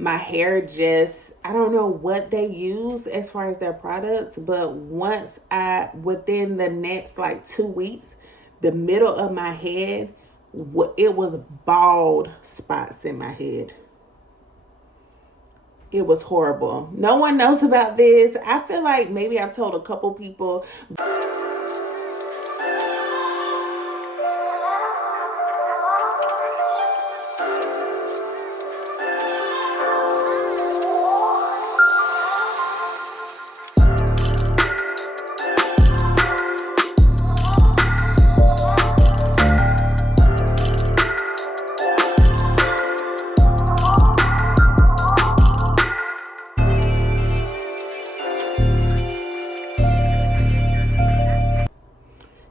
my hair just, I don't know what they use as far as their products, but within the next like 2 weeks, the middle of my head, it was bald spots in my head. It was horrible. No one knows about this. I feel like maybe I've told a couple people.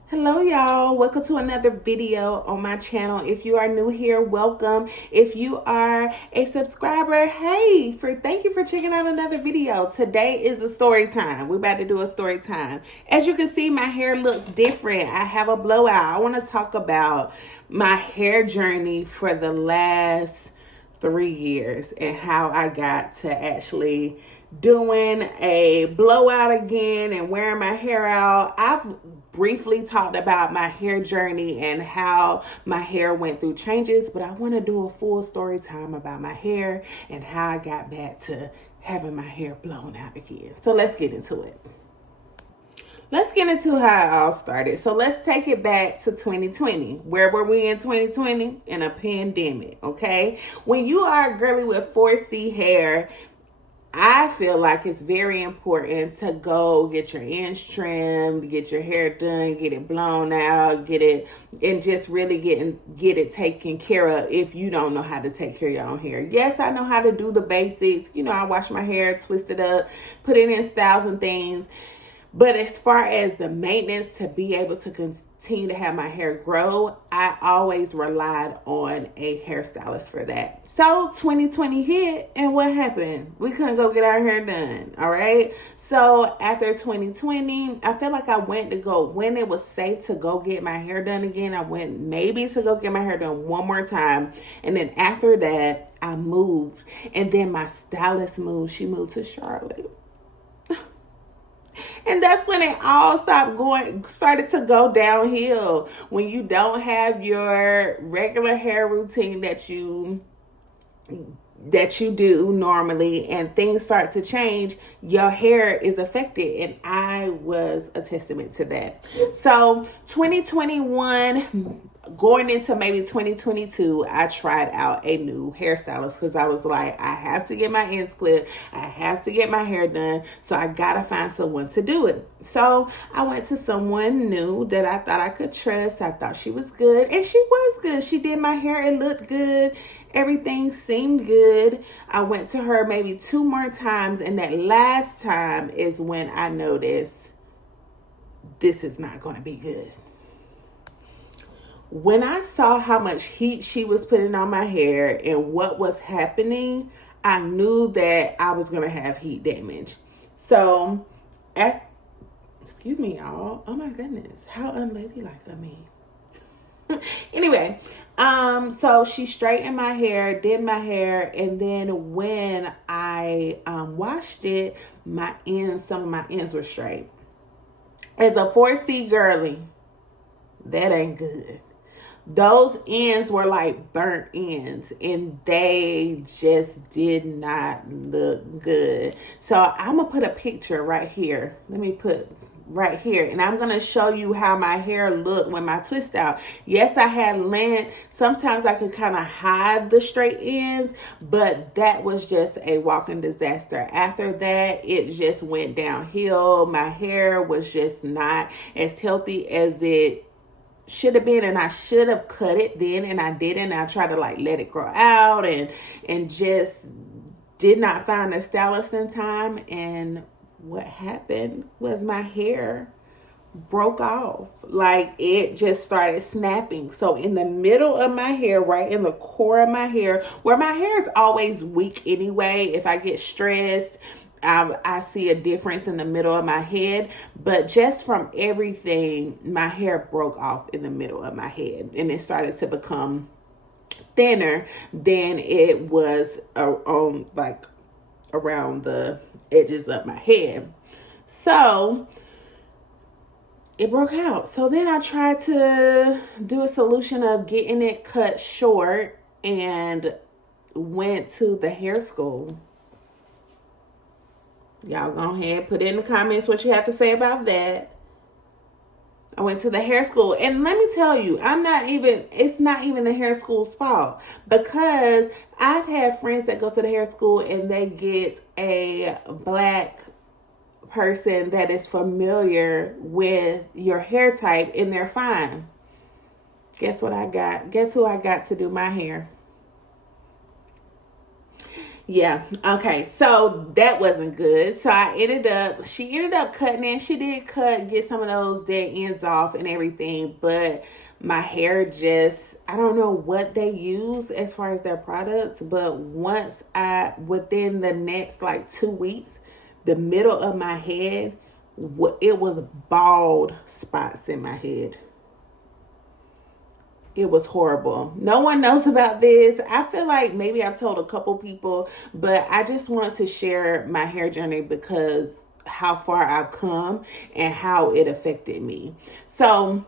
Hello y'all, welcome to another video on my channel. If you are new here, welcome. If you are a subscriber, thank you for checking out another video. Today is a story time. We're about to do a story time. As you can see, my hair looks different. I have a blowout. I want to talk about my hair journey for the last 3 years and how I got to actually doing a blowout again and wearing my hair out. I've briefly talked about my hair journey and how my hair went through changes, but I want to do a full story time about my hair and how I got back to having my hair blown out again. So let's get into it. Let's get into how it all started. So let's take it back to 2020. Where were we in 2020? In a pandemic, okay? When you are a girly with 4C hair, I feel like it's very important to go get your ends trimmed, get your hair done, get it blown out, get it, and just really get it taken care of if you don't know how to take care of your own hair. Yes, I know how to do the basics. You know, I wash my hair, twist it up, put it in styles and things. But as far as the maintenance to be able to continue to have my hair grow, I always relied on a hairstylist for that. So 2020 hit, and what happened? We couldn't go get our hair done, all right? So after 2020, I feel like I went to go, when it was safe to go get my hair done again, I went maybe to go get my hair done one more time. And then after that, I moved. And then my stylist moved. She moved to Charlotte. And that's when it all started to go downhill. When you don't have your regular hair routine that you do normally and things start to change, your hair is affected. And I was a testament to that. So 2021, going into maybe 2022, I tried out a new hairstylist because I was like, I have to get my ends clipped. I have to get my hair done. So I got to find someone to do it. So I went to someone new that I thought I could trust. I thought she was good, and she was good. She did my hair. It looked good. Everything seemed good. I went to her maybe 2 more times, and that last time is when I noticed this is not going to be good. When I saw how much heat she was putting on my hair and what was happening, I knew that I was going to have heat damage. So, excuse me, y'all. Oh my goodness. How unladylike of me. Anyway, so she straightened my hair, did my hair, and then when I washed it, some of my ends were straight. As a 4C girly, that ain't good. Those ends were like burnt ends, and they just did not look good. So I'm going to put a picture right here. Let me put right here, and I'm going to show you how my hair looked when my twist out. Yes, I had lint. Sometimes I could kind of hide the straight ends, but that was just a walking disaster. After that, it just went downhill. My hair was just not as healthy as it should have been, and I should have cut it then, and I didn't. I tried to like let it grow out and just did not find a stylist in time. And what happened was my hair broke off. Like, it just started snapping. So in the middle of my hair, right in the core of my hair, where my hair is always weak anyway, if I get stressed, I see a difference in the middle of my head. But just from everything, my hair broke off in the middle of my head, and it started to become thinner than it was on like around the edges of my head. So it broke out. So then I tried to do a solution of getting it cut short and went to the hair school. Y'all go ahead, put it in the comments what you have to say about that. I went to the hair school, and let me tell you, it's not even the hair school's fault, because I've had friends that go to the hair school and they get a black person that is familiar with your hair type and they're fine. Guess what I got? Guess who I got to do my hair? Yeah. Okay. So that wasn't good. So she ended up cutting it. She did get some of those dead ends off and everything, but my hair I don't know what they use as far as their products, but within the next like 2 weeks, the middle of my head, it was bald spots in my head. It was horrible. No one knows about this. I feel like maybe I've told a couple people, but I just wanted to share my hair journey because how far I've come and how it affected me. So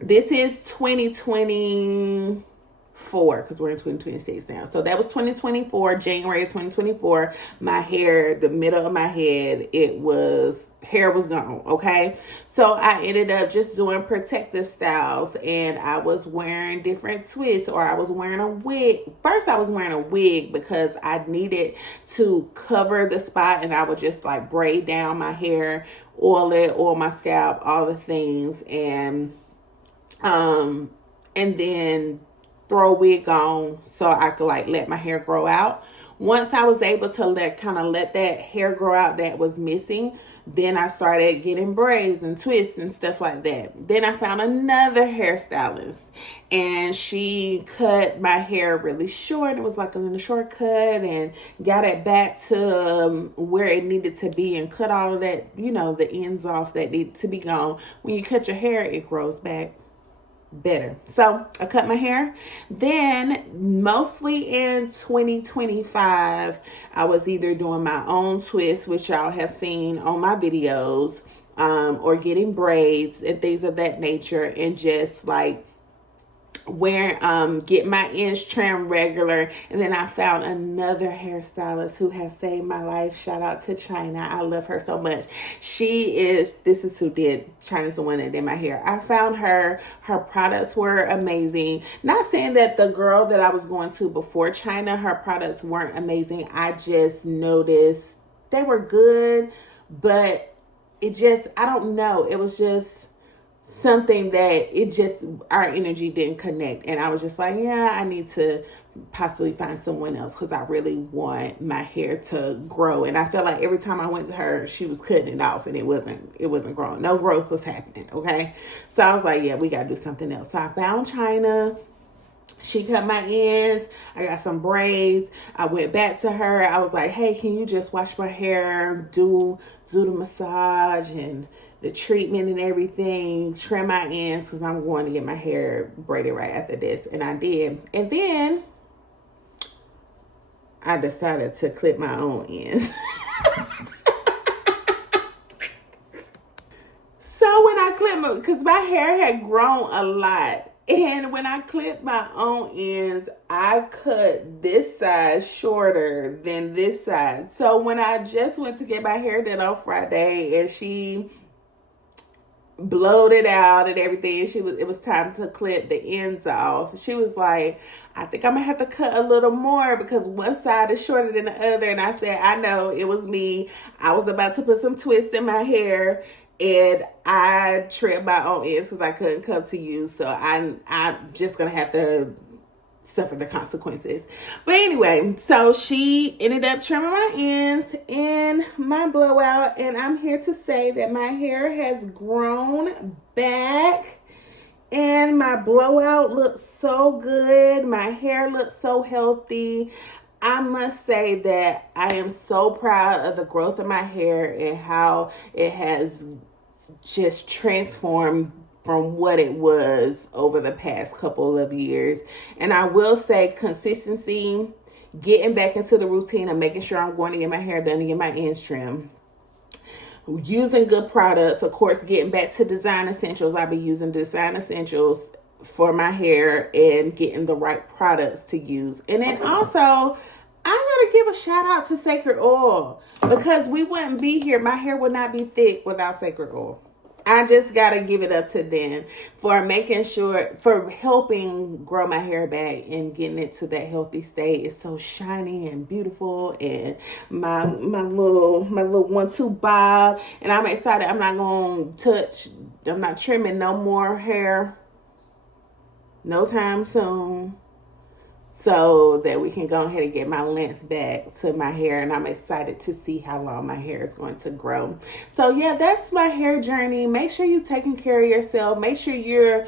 this is 2024, because we're in 2026 now. So that was 2024, January of 2024. My hair, the middle of my head, hair was gone. Okay. So I ended up just doing protective styles, and I was wearing different twists, or I was wearing a wig. First, I was wearing a wig because I needed to cover the spot, and I would just like braid down my hair, oil my scalp, all the things. And then throw a wig on so I could like let my hair grow out. Once I was able to let that hair grow out that was missing, then I started getting braids and twists and stuff like that. Then I found another hairstylist, and she cut my hair really short. It was like a little shortcut, and got it back to where it needed to be, and cut all of that, the ends off that needed to be gone. When you cut your hair, it grows back better. So I cut my hair. Then mostly in 2025, I was either doing my own twists, which y'all have seen on my videos, or getting braids and things of that nature, and just like get my ends trimmed regular. And then I found another hairstylist who has saved my life. Shout out to China. I love her so much. China's the one that did my hair. I found her products were amazing. Not saying that the girl that I was going to before China, her products weren't amazing. I just noticed they were good, but I don't know. It was just something that our energy didn't connect. And I was just like, yeah, I need to possibly find someone else, because I really want my hair to grow. And I felt like every time I went to her, she was cutting it off, and it wasn't growing. No growth was happening. Okay. So I was like, yeah, we got to do something else. So I found China. She cut my ends. I got some braids. I went back to her. I was like, hey, can you just wash my hair, do the massage and the treatment and everything, trim my ends, because I'm going to get my hair braided right after this. And I did. And then I decided to clip my own ends. So when I clipped because my hair had grown a lot. And when I clipped my own ends, I cut this side shorter than this side. So when I just went to get my hair done on Friday, and she blowed it out and everything, it was time to clip the ends off. She was like, I think I'm gonna have to cut a little more because one side is shorter than the other. And I said, I know, it was me. I was about to put some twists in my hair, and I trimmed my own ends because I couldn't come to you. So I'm just gonna have to suffer the consequences. But anyway, so she ended up trimming my ends and my blowout, and I'm here to say that my hair has grown back, and my blowout looks so good. My hair looks so healthy. I must say that I am so proud of the growth of my hair and how it has just transformed from what it was over the past couple of years. And I will say consistency, getting back into the routine of making sure I'm going to get my hair done and get my ends trimmed, using good products, of course, getting back to design essentials. I'll be using design essentials for my hair and getting the right products to use. And then also, I gotta give a shout out to Sacred Oil, because we wouldn't be here. My hair would not be thick without Sacred Oil. I just gotta give it up to them for making sure, for helping grow my hair back and getting it to that healthy state. It's so shiny and beautiful, and my little 1-2 bob. And I'm excited. I'm not trimming no more hair no time soon, so that we can go ahead and get my length back to my hair. And I'm excited to see how long my hair is going to grow. So yeah, that's my hair journey. Make sure you're taking care of yourself. Make sure you're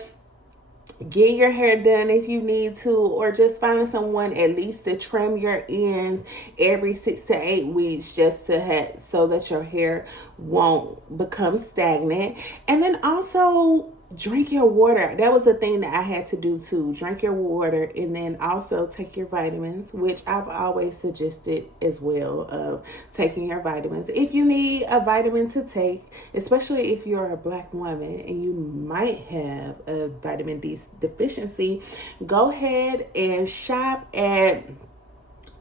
getting your hair done if you need to, or just finding someone at least to trim your ends every 6 to 8 weeks, just to have, so that your hair won't become stagnant. And then also, drink your water. That was a thing that I had to do too. Drink your water, and then also take your vitamins, which I've always suggested as well, of taking your vitamins. If you need a vitamin to take, especially if you're a Black woman and you might have a vitamin D deficiency, go ahead and shop at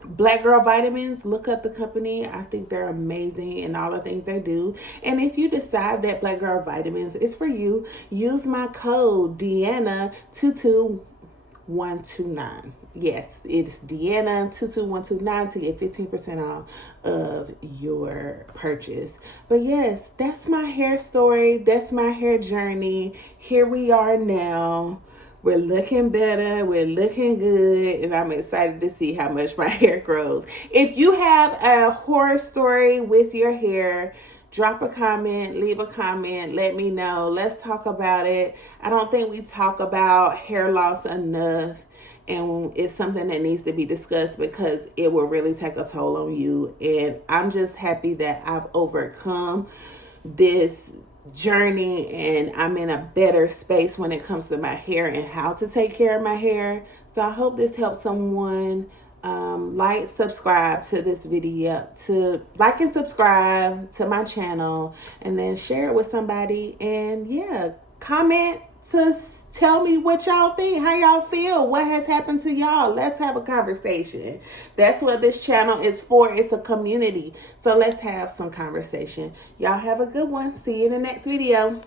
Black Girl Vitamins. Look up the company. I think they're amazing in all the things they do. And if you decide that Black Girl Vitamins is for you, use my code Deanna22129. Yes, it's Deanna22129 to get 15% off of your purchase. But yes, that's my hair story. That's my hair journey. Here we are now. We're looking better. We're looking good. And I'm excited to see how much my hair grows. If you have a horror story with your hair, drop a comment, leave a comment, let me know. Let's talk about it. I don't think we talk about hair loss enough. And it's something that needs to be discussed, because it will really take a toll on you. And I'm just happy that I've overcome this journey, and I'm in a better space when it comes to my hair and how to take care of my hair. So I hope this helps someone. Like, subscribe to this video, to like and subscribe to my channel, and then share it with somebody. And yeah, comment to tell me what y'all think, how y'all feel, what has happened to y'all. Let's have a conversation. That's what this channel is for. It's a community. So let's have some conversation. Y'all have a good one. See you in the next video.